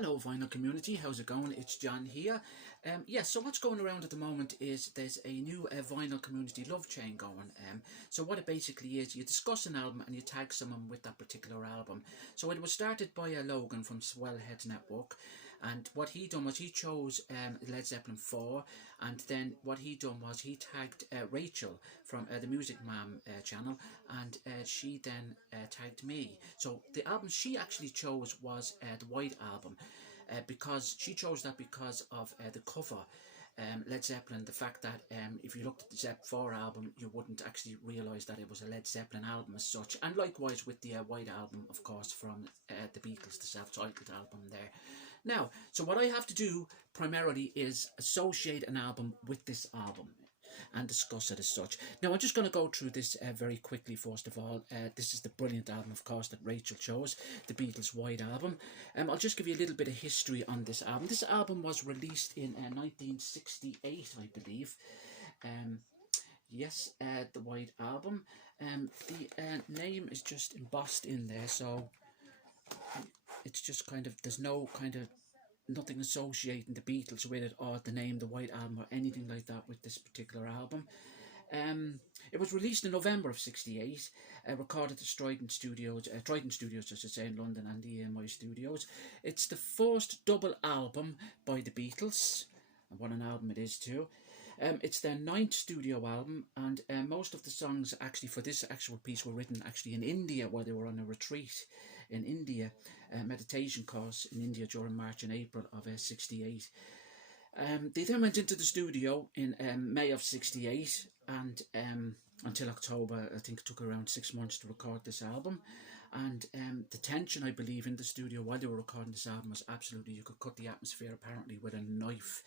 Hello vinyl community, how's it going? It's John here. So what's going around at the moment is there's a new vinyl community love chain going. So what it basically is, you discuss an album and you tag someone with that particular album. So it was started by Logan from SWELLHEADS Network, and what he done was he chose Led Zeppelin 4, and then what he done was he tagged Rachel from TheMusicMam channel, and she then tagged me. So the album she actually chose was the White Album. Because she chose that because of the cover, Led Zeppelin, the fact that if you looked at the Zepp 4 album you wouldn't actually realise that it was a Led Zeppelin album as such, and likewise with the White Album, of course, from the Beatles, the self-titled album there. Now, so what I have to do primarily is associate an album with this album and discuss it as such. Now I'm just going to go through this very quickly. First of all, this is the brilliant album, of course, that Rachel chose, the Beatles White Album. I'll just give you a little bit of history on this album. This album was released in 1968, I believe. Yes, the White Album. The name is just embossed in there, so it's just kind of, there's no kind of nothing associating the Beatles with it, or the name The White Album, or anything like that with this particular album. It was released in November of '68, recorded at Trident Studios, I should say, in London, and the EMI Studios. It's the first double album by the Beatles, and what an album it is too. It's their 9th studio album, and most of the songs actually for this actual piece were written actually in India, while they were on a retreat in India, meditation course in India during March and April of '68. They then went into the studio in May of '68, and until October. I think it took around 6 months to record this album. And the tension, I believe, in the studio while they were recording this album was absolutely, you could cut the atmosphere apparently with a knife.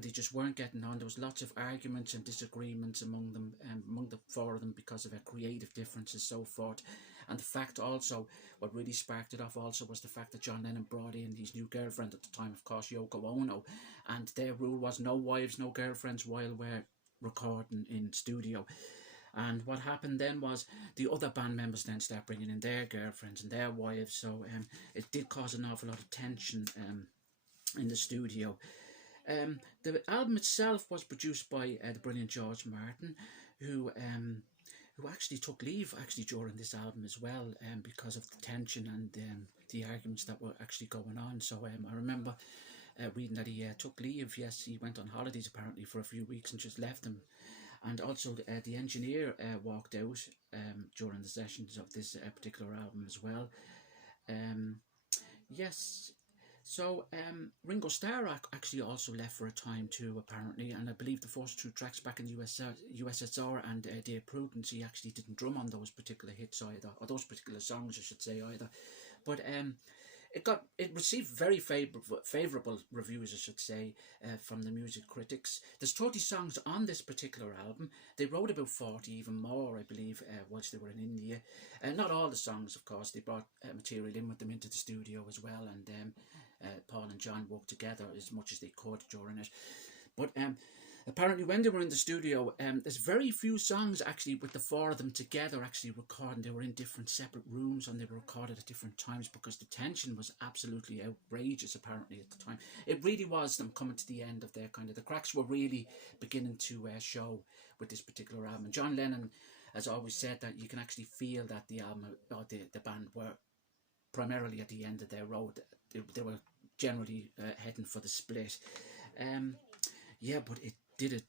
They just weren't getting on. There was lots of arguments and disagreements among them, among the four of them, because of their creative differences, so forth. And the fact also, what really sparked it off also was the fact that John Lennon brought in his new girlfriend at the time, of course, Yoko Ono, and their rule was no wives, no girlfriends while we're recording in studio. And what happened then was the other band members then start bringing in their girlfriends and their wives, so it did cause an awful lot of tension in the studio. The album itself was produced by the brilliant George Martin, who actually took leave actually during this album as well, because of the tension and the arguments that were actually going on. So I remember reading that he took leave. Yes, he went on holidays apparently for a few weeks and just left them. And also the engineer walked out during the sessions of this particular album as well. Yes. So Ringo Starr actually also left for a time too, apparently, and I believe the first 2 tracks back in the USSR and Dear Prudence, he actually didn't drum on those particular hits either, or those particular songs I should say either. But it received very favourable reviews, I should say, from the music critics. There's 30 songs on this particular album. They wrote about 40, even more, I believe, whilst they were in India. Not all the songs, of course. They brought material in with them into the studio as well, and Paul and John worked together as much as they could during it. But apparently when they were in the studio, there's very few songs actually with the 4 of them together actually recording. They were in different separate rooms and they were recorded at different times because the tension was absolutely outrageous apparently at the time. It really was them coming to the end of their kind of, the cracks were really beginning to show with this particular album. And John Lennon has always said that you can actually feel that the album, or the band were primarily at the end of their road. They were generally heading for the split. Yeah, but it did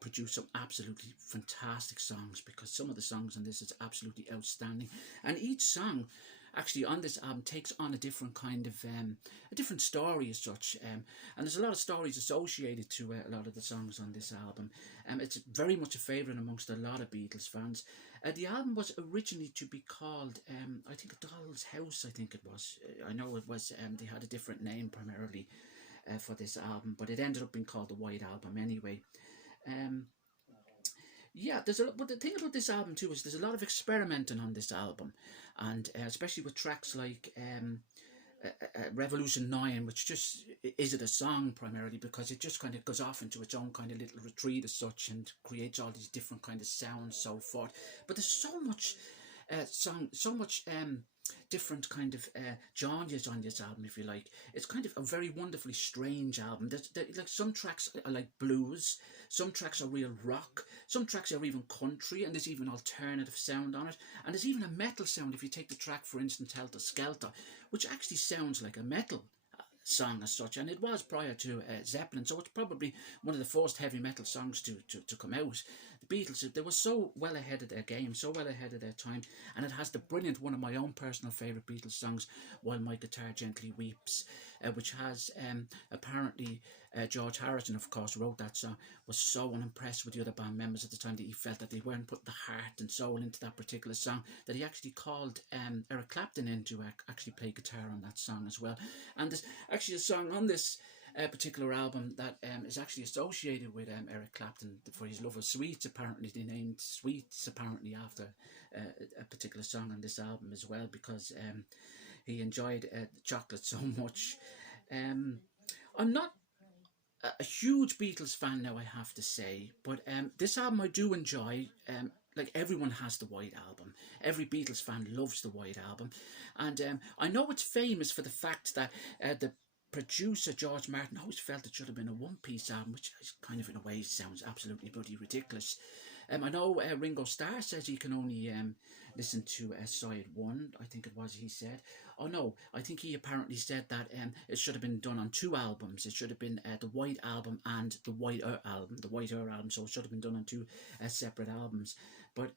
produce some absolutely fantastic songs, because some of the songs on this is absolutely outstanding, and each song actually on this album takes on a different kind of a different story as such, and there's a lot of stories associated to a lot of the songs on this album. It's very much a favourite amongst a lot of Beatles fans. The album was originally to be called I think A Doll's House, I think it was. I know it was, they had a different name primarily for this album, but it ended up being called the White Album anyway. Yeah, but the thing about this album too is there's a lot of experimenting on this album, and especially with tracks like Revolution 9, which just isn't a song primarily, because it just kind of goes off into its own kind of little retreat as such and creates all these different kind of sounds, so forth. But there's so much song, so much different kind of genres on this album, if you like. It's kind of a very wonderfully strange album. Like some tracks are like blues, some tracks are real rock, some tracks are even country, and there's even alternative sound on it, and there's even a metal sound. If you take the track, for instance, Helter Skelter, which actually sounds like a metal song as such, and it was prior to Zeppelin, so it's probably one of the first heavy metal songs to come out. The Beatles, they were so well ahead of their game, so well ahead of their time, and it has the brilliant, one of my own personal favourite Beatles songs, While My Guitar Gently Weeps, which has apparently George Harrison, of course, wrote that song, was so unimpressed with the other band members at the time that he felt that they weren't putting the heart and soul into that particular song, that he actually called Eric Clapton in to actually play guitar on that song as well. And there's actually a song on this particular album that is actually associated with Eric Clapton for his love of sweets. Apparently they named Sweets apparently after a particular song on this album as well, because he enjoyed chocolate so much. I'm not a huge Beatles fan now, I have to say, but this album I do enjoy. Like, everyone has the White Album. Every Beatles fan loves the White Album, and I know it's famous for the fact that the producer George Martin always felt it should have been a one-piece album, which is kind of, in a way, sounds absolutely bloody ridiculous. I know Ringo Starr says he can only listen to side one, I think it was he said. Oh no, I think he apparently said that it should have been done on 2 albums. It should have been the White Album and the Whiter album, so it should have been done on 2 separate albums. But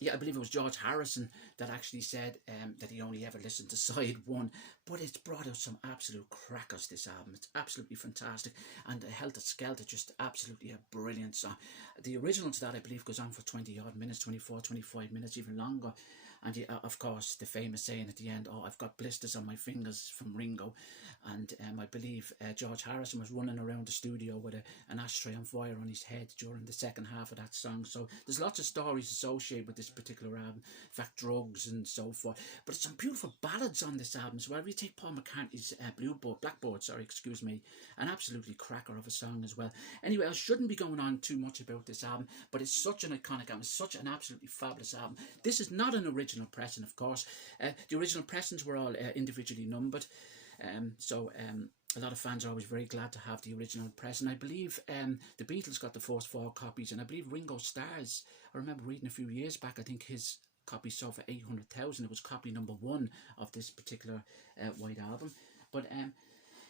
yeah, I believe it was George Harrison that actually said that he only ever listened to side 1, but it's brought out some absolute crackers, this album. It's absolutely fantastic, and Helter Skelter, just absolutely a brilliant song. The original to that, I believe, goes on for 20 odd minutes, 24, 25 minutes, even longer. And yeah, of course, the famous saying at the end, "Oh, I've got blisters on my fingers," from Ringo. And I believe George Harrison was running around the studio with an ashtray on fire on his head during the second half of that song. So there's lots of stories associated with this particular album, in fact, drugs and so forth. But it's some beautiful ballads on this album as well. If you take Paul McCartney's Blackboard, an absolutely cracker of a song as well. Anyway, I shouldn't be going on too much about this album, but it's such an iconic album, such an absolutely fabulous album. This is not an original pressing, of course. The original pressings were all individually numbered. So a lot of fans are always very glad to have the original press, and I believe the Beatles got the first 4 copies, and I believe Ringo Starr's, I remember reading a few years back, I think his copy sold for 800,000. It was copy number 1 of this particular White Album. But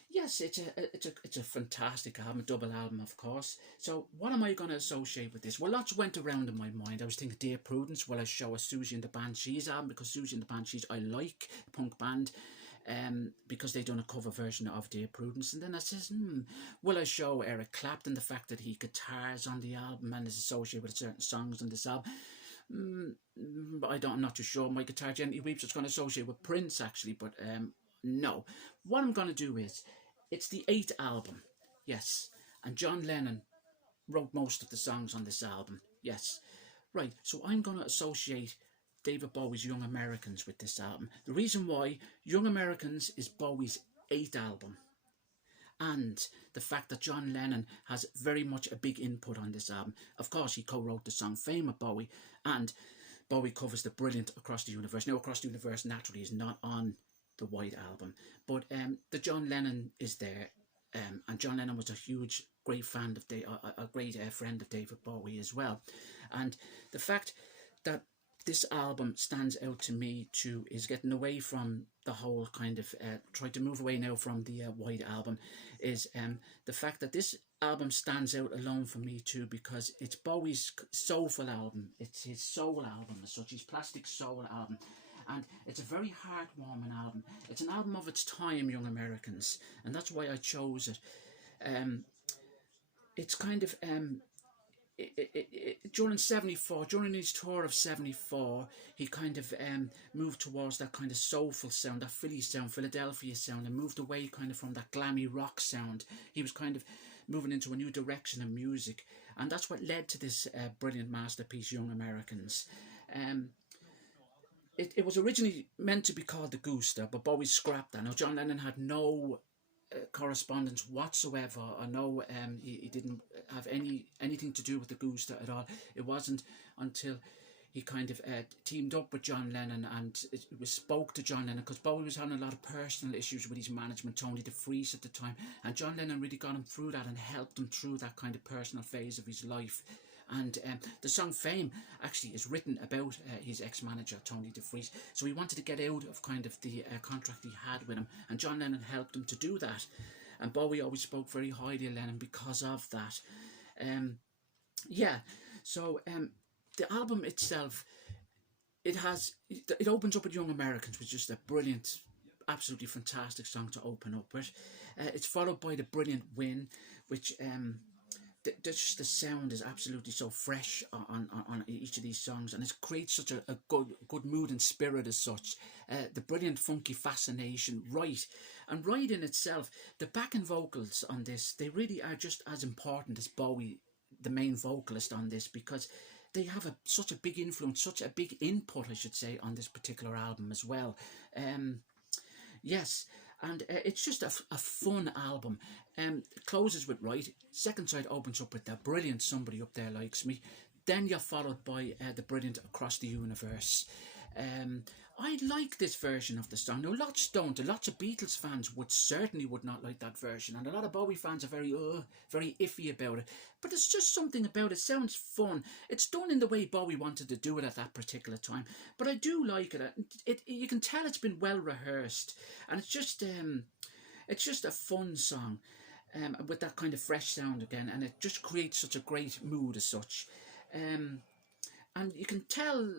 yes, it's a fantastic album, double album, of course. So what am I going to associate with this? Well, lots went around in my mind. I was thinking, Dear Prudence, will I show a Susie and the Banshees album, because Susie and the Banshees, I like, punk band, because they done a cover version of Dear Prudence. And then I says, will I show Eric Clapton, the fact that he guitars on the album and is associated with certain songs on this album? I'm not too sure. My Guitar Gently Weeps is going to associate with Prince, actually, but no. What I'm going to do is, it's the 8th album, yes, and John Lennon wrote most of the songs on this album, yes. Right, so I'm going to associate David Bowie's Young Americans with this album. The reason why, Young Americans is Bowie's 8th album, and the fact that John Lennon has very much a big input on this album. Of course, he co-wrote the song Fame with Bowie, and Bowie covers the brilliant Across the Universe. Now, Across the Universe naturally is not on the White Album, but the John Lennon is there, and John Lennon was a great fan of a great friend of David Bowie as well. And the fact that this album stands out to me too is getting away from the whole kind of try to move away now from the White Album, is the fact that this album stands out alone for me too, because it's Bowie's soulful album. It's his soul album as such, his Plastic Soul album, and it's a very heartwarming album. It's an album of its time, Young Americans, and that's why I chose it. It's kind of during 74, during his tour of 74, he kind of moved towards that kind of soulful sound, that Philly sound, Philadelphia sound, and moved away kind of from that glammy rock sound. He was kind of moving into a new direction of music, and that's what led to this brilliant masterpiece, Young Americans. It was originally meant to be called The Gooster, but Bowie scrapped that. Now, John Lennon had no correspondence whatsoever. I know he didn't have anything to do with the Gooster at all. It wasn't until he kind of teamed up with John Lennon, and it was spoke to John Lennon because Bowie was having a lot of personal issues with his management, Tony DeFries at the time, and John Lennon really got him through that and helped him through that kind of personal phase of his life. And the song Fame actually is written about his ex-manager, Tony DeFries. So he wanted to get out of kind of the contract he had with him, and John Lennon helped him to do that. And Bowie always spoke very highly of Lennon because of that. Yeah, so the album itself, it opens up with Young Americans, which is just a brilliant, absolutely fantastic song to open up with. It's followed by the brilliant Win, which just the sound is absolutely so fresh on each of these songs, and it creates such a good mood and spirit as such. The brilliant funky Fascination, Right, and Right in itself, the backing vocals on this, they really are just as important as Bowie, the main vocalist on this, because they have such a big influence, such a big input, I should say, on this particular album as well. Yes, and it's just a fun album. It closes with Right. Second side opens up with the brilliant Somebody Up There Likes Me. Then you're followed by the brilliant Across the Universe. I like this version of the song. Now, lots don't. Lots of Beatles fans would not like that version, and a lot of Bowie fans are very iffy about it. But there's just something about it. It sounds fun. It's done in the way Bowie wanted to do it at that particular time. But I do like it. You can tell it's been well rehearsed, and it's just a fun song, with that kind of fresh sound again, and it just creates such a great mood as such. And you can tell,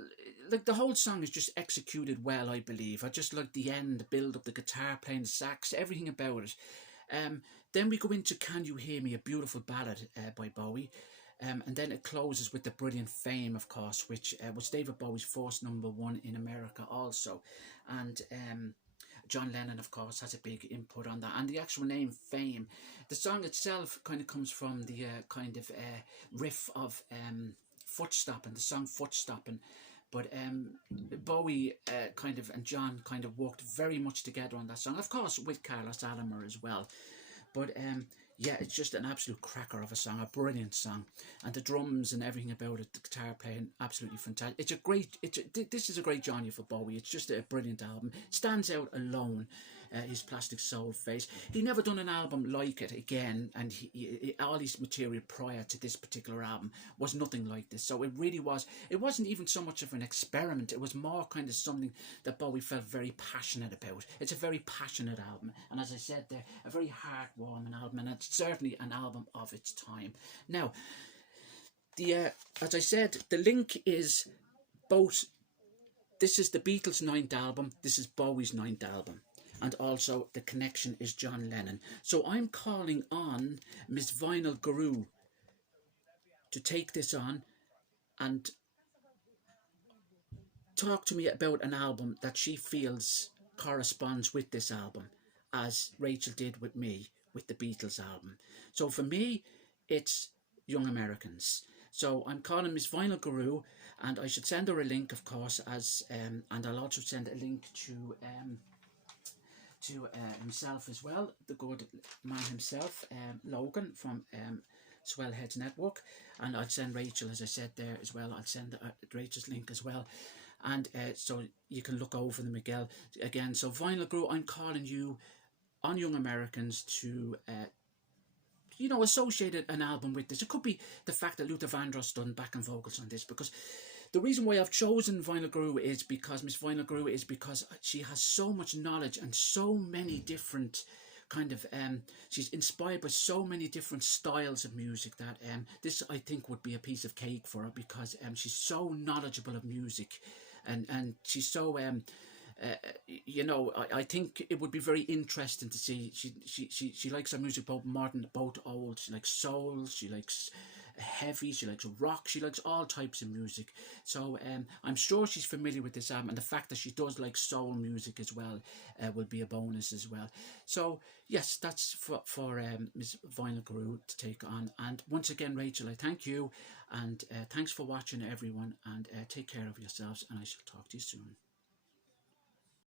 like, the whole song is just executed well, I believe. I just like the end, the build up, the guitar playing, the sax, everything about it. Then we go into Can You Hear Me, a beautiful ballad by Bowie. And then it closes with the brilliant Fame, of course, which was David Bowie's first #1 in America also. And John Lennon, of course, has a big input on that. And the actual name Fame, the song itself kind of comes from the kind of riff of Footstopping, the song Footstopping. But Bowie and John kind of worked very much together on that song, of course with Carlos Alomar as well. But yeah, it's just an absolute cracker of a song, a brilliant song, and the drums and everything about it, the guitar playing, absolutely fantastic. This is a great genre for Bowie. It's just a brilliant album. Stands out alone, his Plastic Soul phase. He never done an album like it again, and all his material prior to this particular album was nothing like this. So it really was. It wasn't even so much of an experiment. It was more kind of something that Bowie felt very passionate about. It's a very passionate album, and as I said there, a very heartwarming album, and it's certainly an album of its time. Now, as I said, the link is both. This is the Beatles' 9th album. This is Bowie's 9th album. And also the connection is John Lennon. So I'm calling on Miss Vinyl Guru to take this on and talk to me about an album that she feels corresponds with this album, as Rachel did with me with the Beatles album. So for me, it's Young Americans. So I'm calling Miss Vinyl Guru, and I should send her a link, of course, and I'll also send a link to himself as well, the good man himself, Logan from Swellheads Network, and I'll send Rachel, as I said there as well, I'll send Rachel's link as well, and so you can look over them again. So Vinyl Guru, I'm calling you on Young Americans to associate an album with this. It could be the fact that Luther Vandross done backing vocals on this, because the reason why I've chosen Vinyl Guru is because Miss Vinyl Guru is because she has so much knowledge and so many different kind of she's inspired by so many different styles of music that this, I think, would be a piece of cake for her, because she's so knowledgeable of music, and she's so I think it would be very interesting to see. She likes her music both modern, both old. She likes soul, she likes heavy, she likes rock, she likes all types of music. So I'm sure she's familiar with this album, and the fact that she does like soul music as well will be a bonus as well. So yes, that's for Ms. Vinyl Guru to take on. And once again, Rachel, I thank you, and thanks for watching, everyone, and take care of yourselves, and I shall talk to you soon.